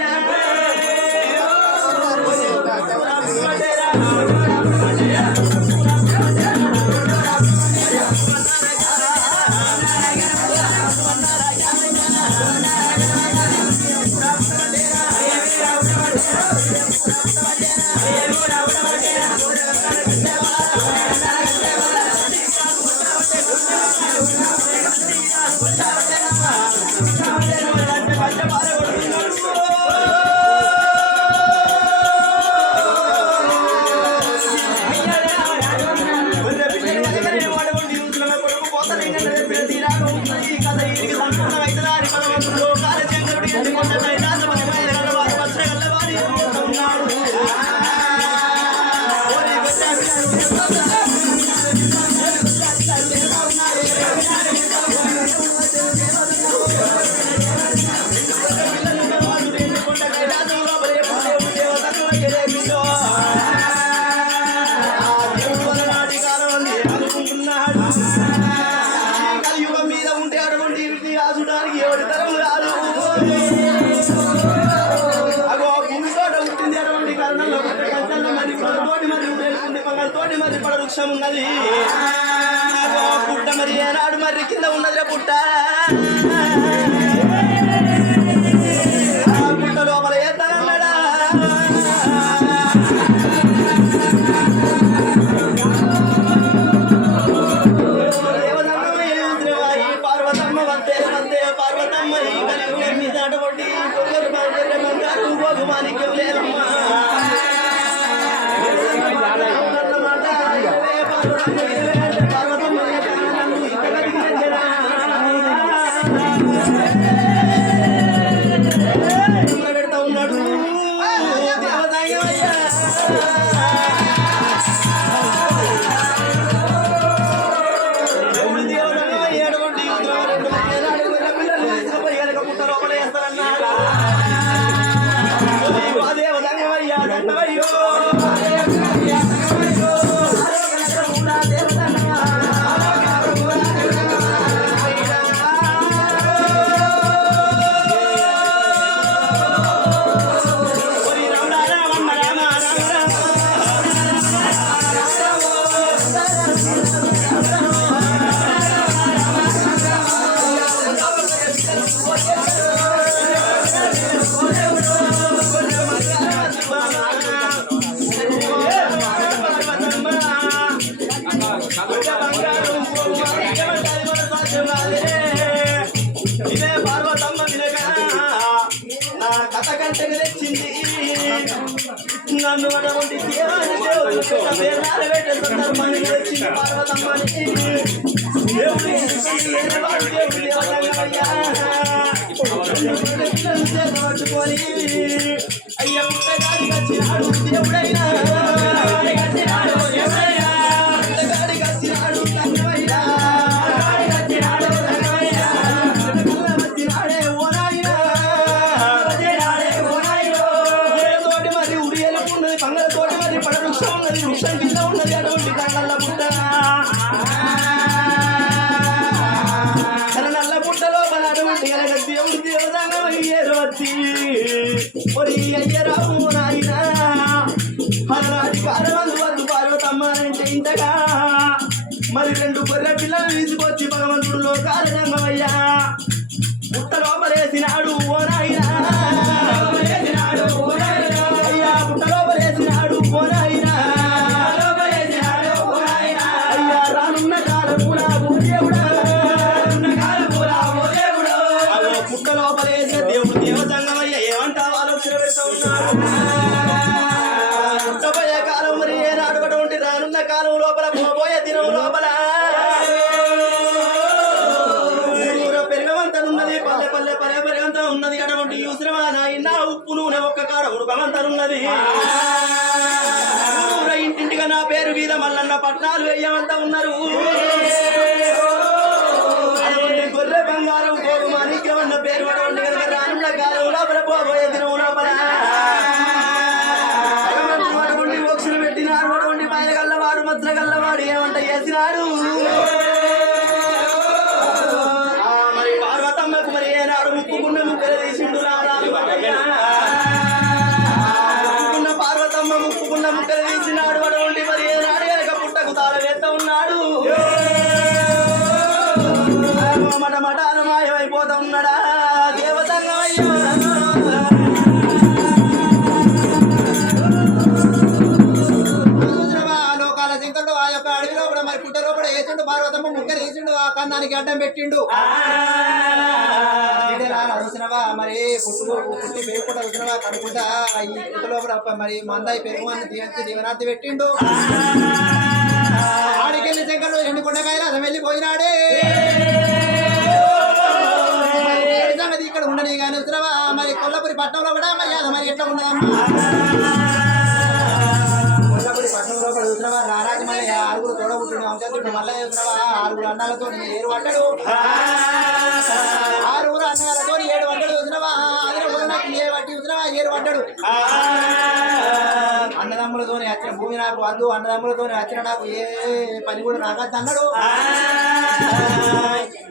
Yeah. తోటి మరి పడ వృక్షం ఉన్నది. పుట్ట మరి ఏనాడు మరి కింద ఉన్నదిలే పుట్ట. పుట్ట లోపల ఏతానన్నాడా பார்வதி வேண்ட பார்வதி నన్ను అడవంటి అయ్యా పుట్టగాడికి వచ్చి ఆడు దేవుడైనా పట్నాలు వెయ్యమంతా ఉన్నారు. గొర్రె బంగారం పోగు మాణిక్యమన్న పేరు పడవండి కనుక రానున్న కాలం లోపల పోబోయే దినం లోపల అటువంటి బొక్సులు పెట్టినారు. పడవండి పైన గల్లవాడు మధ్య గల్లవాడు ఏమంట చేసినాడు? ఉన్నాడా? లోకాల శంకరుడు ఆ యొక్క అడవిలో కూడా మరి పుట్ట లోపల వేసిండు పార్వతమ్మ ముక్కలు వేసిండు ఆ కన్నానికి అడ్డం పెట్టిండు. మరి పుట్టు పుట్టి పెరుగుకుంట చూసినవా? కడుకుంటా ఈ పుట్ట లోపల మరి మందాయి పెరుగు అని దీవించి దీవనార్థి పెట్టిండు ఆడికెళ్ళి శంకరుడు ఎండు కొండకాయలు అదం వెళ్ళిపోయినాడే. ఉండని కానీ ఉత్తరవా? మరి కొల్లపూరి పట్టణంలో కూడా మరి అది మరి ఎట్లా ఉన్నదమ్మా కొల్లపూడి పట్టణంలో కూడా చూసినవా ఆరుగురు తోడబుట్టిన మళ్ళీ ఆరుగురు అన్నాలతో ఏడు వంటడు ఆరుగురు అన్నగాలతో ఏడు వంటడు చూసినవా అదే నాకు ఏ వడ్డీ చూసినవా ఏడు వంటడు వచ్చిన భూమి నాకు వద్దు అన్నదమ్ములతో వచ్చిన నాకు ఏ పని కూడా నాకు అన్నాడు.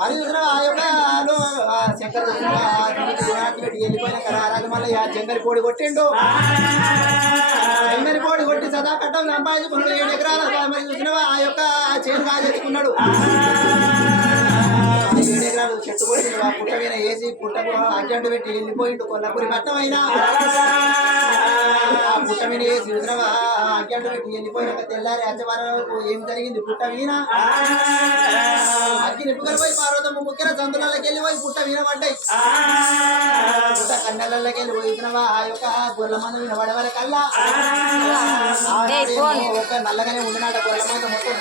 మరి చూసినా ఆ యొక్క శంకర్ వెళ్ళిపోయినాక రారాజు మళ్ళీ ఆ చెంగరి కోడి కొట్టిండు. చెంగరి కోడి కొట్టి సదా కట్టం సంపాదించుకున్నాడు. ఏడు ఎకరాల మరి చూసినవా? ఆ యొక్క చేను ఎకరాలు చెట్టు కొట్టి ఆ పుట్ట మీద వేసి పుట్టకు అడ్డంటు పెట్టి వెళ్ళిపోయిండు కొల్లపూరి. పట్టం అయినా ఆ పుట్ట మీద వేసి చూసినవా అడ్డంటు పెట్టి వెళ్ళిపోయినాక తెల్లారి అచ్చవరకు ఏం జరిగింది? పుట్ట మీద? అగ్గి నిప్పుకొని పోయి పార్వతమ్మ ముఖ్య సంతులకి వెళ్ళి పోయి పుట్ట వినబడ్డాయి పుట్ట కన్నెలకి వెళ్ళి పోయినవా ఆ యొక్క గొర్రెల మంది వినబడే వాళ్ళ కల్లా ఒక నల్లగానే ఉండినాట గొర్రెల మంది మొత్తం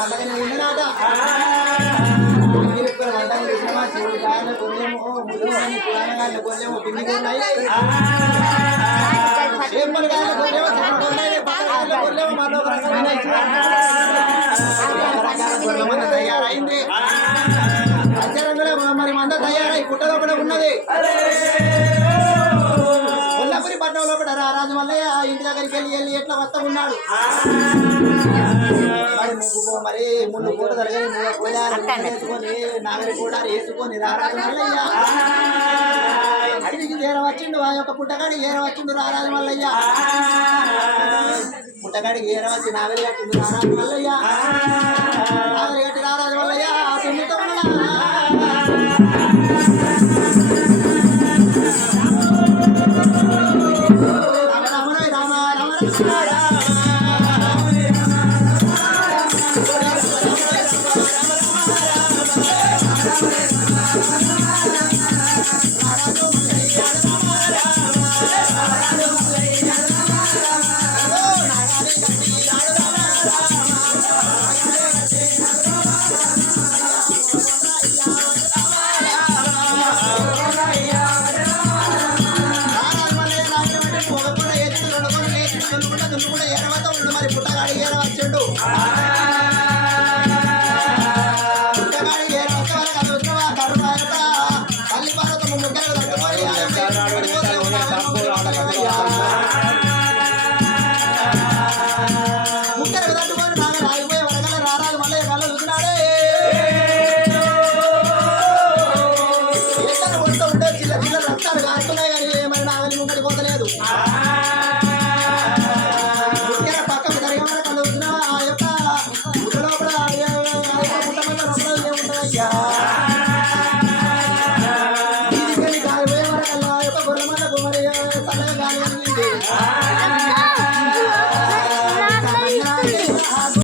నల్లగానే ఉండినాట. అగ్గి నిప్పుకొని వంటలు చేసినవా చెవులు గాయల గొర్రెమో ముదుగుని పురాణగాయల గొర్రెమో పిన్ని ఉన్నాయి చేపలు గాయల గొర్రెమో చెప్పుడు ఉన్నాయి పక్కగాయల గొర్రెమో మరో ఒక రకమైన రకరకాల గొర్రెల మంద తయారైంది కూడా రారాజు మల్లయ్య ఇంటి దగ్గరికి వెళ్ళి వెళ్ళి ఎట్లా వస్తా ఉన్నాడు? మరి ముగ్గు మరి ముళ్ళు పూట తరగని వేసుకొని నాగరి కూడా వేసుకొని రారాజు మల్లయ్య ఏర వచ్చిండు ఆ యొక్క పుట్టగాడి ఏర వచ్చిండు రారాజు మల్లయ్య పుట్టగాడికి ఏర వచ్చి నాగరి కట్టిండు రారాజు మల్లయ్య